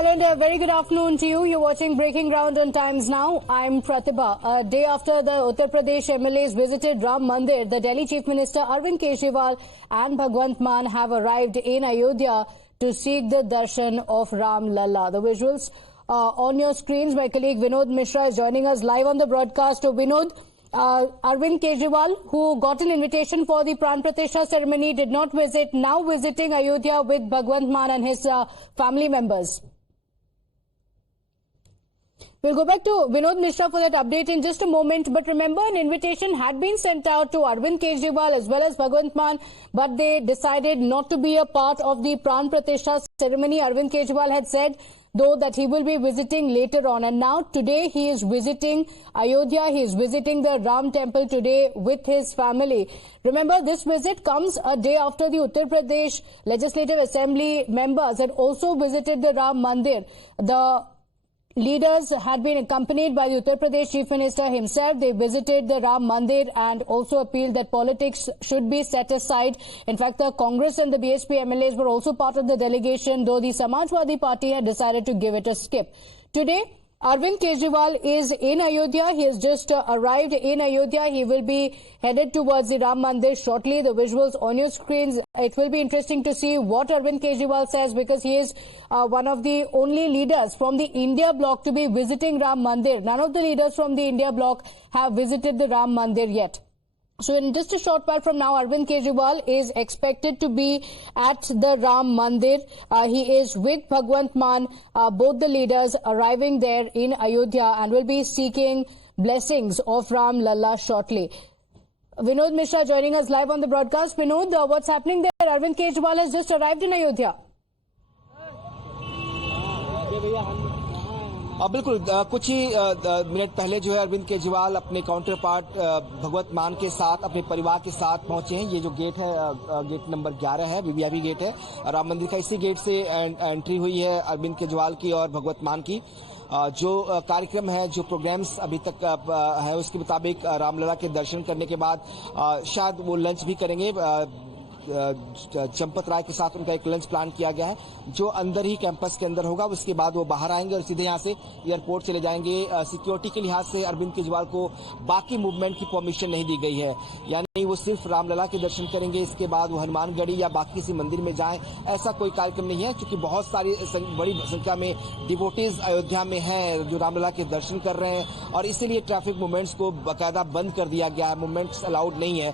Hello and a very good afternoon to you. You're watching Breaking Ground on Times Now. I'm Pratibha. A day after the Uttar Pradesh MLAs visited Ram Mandir, the Delhi Chief Minister Arvind Kejriwal and Bhagwant Mann have arrived in Ayodhya to seek the darshan of Ram Lalla. The visuals on your screens. My colleague Vinod Mishra is joining us live on the broadcast. So Vinod, Arvind Kejriwal, who got an invitation for the Pran Pratishtha ceremony, did not visit, now visiting Ayodhya with Bhagwant Mann and his family members. We'll go back to Vinod Mishra for that update in just a moment. But remember, an invitation had been sent out to Arvind Kejriwal as well as Bhagwant Mann, but they decided not to be a part of the Pran Pratishtha ceremony. Arvind Kejriwal had said, though, that he will be visiting later on. And now today he is visiting Ayodhya. He is visiting the Ram temple today with his family. Remember, this visit comes a day after the Uttar Pradesh Legislative Assembly members had also visited the Ram Mandir. The leaders had been accompanied by the Uttar Pradesh Chief Minister himself. They visited the Ram Mandir and also appealed that politics should be set aside. In fact, the Congress and the BSP MLAs were also part of the delegation, though the Samajwadi Party had decided to give it a skip. Today, Arvind Kejriwal is in Ayodhya. He has just arrived in Ayodhya. He will be headed towards the Ram Mandir shortly. The visuals on your screens. It will be interesting to see what Arvind Kejriwal says, because he is one of the only leaders from the India bloc to be visiting Ram Mandir. None of the leaders from the India bloc have visited the Ram Mandir yet. So in just a short while from now, Arvind Kejriwal is expected to be at the Ram Mandir. He is with Bhagwant Mann, both the leaders arriving there in Ayodhya, and will be seeking blessings of Ram Lalla shortly. Vinod Mishra joining us live on the broadcast. Vinod, what's happening there? Arvind Kejriwal has just arrived in Ayodhya. बिल्कुल कुछ ही minute पहले जो है अरविंद केजरीवाल अपने counter part भगवत मान के साथ अपने परिवार के साथ पहुंचे हैं। ये जो गेट है, गेट नंबर 11 है, वीवीआईपी गेट है राम मंदिर का। इसी गेट से एंट्री हुई है अरविंद केजरीवाल की और भगवत मान की। जो कार्यक्रम है, जो प्रोग्राम्स अभी तक है, उसके मुताबिक रामलला के दर्शन करने के बाद शायद वो लंच भी करेंगे। चंपत राय के साथ उनका एक लंच प्लान किया गया है, जो अंदर ही कैंपस के अंदर होगा। उसके बाद वो बाहर आएंगे और सीधे यहाँ से एयरपोर्ट चले जाएंगे। सिक्योरिटी के लिहाज से अरविंद केजरीवाल को बाकी मूवमेंट की परमिशन नहीं दी गई है, यानी वो सिर्फ रामलला के दर्शन करेंगे। इसके बाद वो हनुमानगढ़ी या बाकी किसी मंदिर में जाएं, ऐसा कोई कार्यक्रम नहीं है, क्योंकि बहुत सारी बड़ी संख्या में डिवोटीज अयोध्या में हैं जो रामलला के दर्शन कर रहे हैं, और इसीलिए ट्रैफिक मूवमेंट्स को बाकायदा बंद कर दिया गया है। मूवमेंट्स अलाउड नहीं है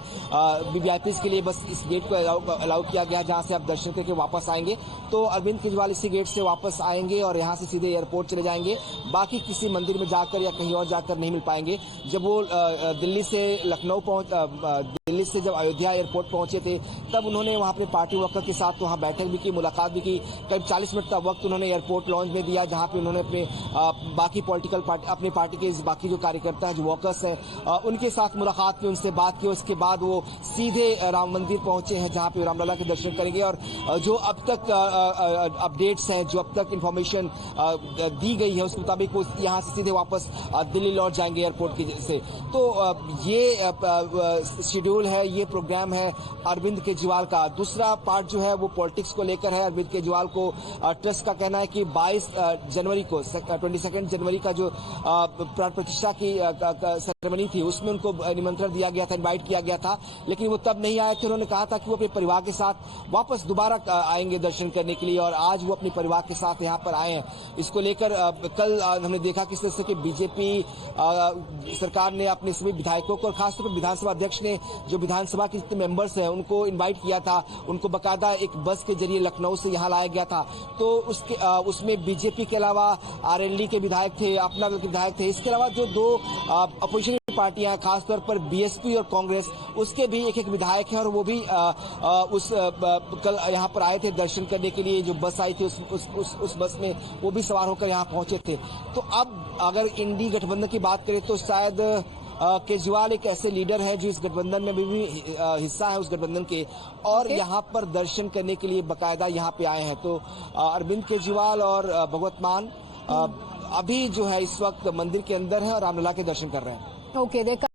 वीवीआईपीज के लिए, बस इस गेट को अलाउ किया गया है जहां से आप दर्शन करके वापस आएंगे। तो अरविंद केजरीवाल इसी गेट से वापस आएंगे और यहां से सीधे एयरपोर्ट चले जाएंगे। बाकी किसी मंदिर में जाकर या कहीं और जाकर नहीं मिल पाएंगे। जब वो दिल्ली से लखनऊ दिल्ली से जब अयोध्या एयरपोर्ट पहुंचे थे, तब उन्होंने वहां पे पार्टी वर्कर के साथ वहां बैठक भी की, मुलाकात भी की। करीब 40 मिनट का वक्त उन्होंने एयरपोर्ट लॉन्च में दिया, जहां पे उन्होंने अपने बाकी पॉलिटिकल पार्टी, अपनी पार्टी के बाकी जो कार्यकर्ता है, जो वर्कर्स हैं, उनके साथ मुलाकात की, उनसे बात की। उसके बाद वो सीधे राम मंदिर पहुंचे हैं, जहां पे रामलला के दर्शन करेंगे। और जो अब तक अपडेट्स हैं, जो अब तक इंफॉर्मेशन दी गई है, उसके मुताबिक वो यहां से सीधे वापस दिल्ली लौट जाएंगे एयरपोर्ट की से। तो ये शेड्यूल है, ये प्रोग्राम है अरविंद केजरीवाल का। दूसरा पार्ट जो है वो पॉलिटिक्स को लेकर है। अरविंद केजरीवाल को ट्रस्ट का कहना है कि 22 जनवरी को 22 जनवरी का जो प्राण प्रतिष्ठा की सेरेमनी थी, उसमें उनको निमंत्रण दिया गया था, इन्वाइट किया गया था, लेकिन वो तब नहीं आए थे। उन्होंने कहा था कि वो अपने परिवार के साथ वापस दोबारा आएंगे दर्शन करने के लिए, और आज वो अपने परिवार के साथ यहाँ पर आए हैं। इसको लेकर कल हमने देखा किस तरह से कि बीजेपी सरकार ने अपने सभी विधायकों को और खासतौर पर विधानसभा अध्यक्ष ने जो विधानसभा के जितने मेंबर्स हैं उनको इनवाइट किया था। उनको बकायदा एक बस के जरिए लखनऊ से यहाँ लाया गया था। तो उसमें बीजेपी के अलावा आरएलडी के विधायक थे, अपना दल के विधायक थे। इसके अलावा जो 2 अपोजिशन पार्टियां, खासतौर पर बीएसपी और कांग्रेस, उसके भी एक विधायक हैं, और वो भी कल यहाँ पर आए थे दर्शन करने के लिए। जो बस आई थी उस बस में वो भी सवार होकर यहाँ पहुंचे थे। तो अब अगर इंडी गठबंधन की बात करें तो शायद केजरीवाल एक ऐसे लीडर है जो इस गठबंधन में भी हिस्सा है उस गठबंधन के, और यहाँ पर दर्शन करने के लिए बकायदा यहाँ पे आए हैं। तो अरविंद केजरीवाल और भगवत मान अभी जो है इस वक्त मंदिर के अंदर है और रामलला के दर्शन कर रहे हैं। ओके,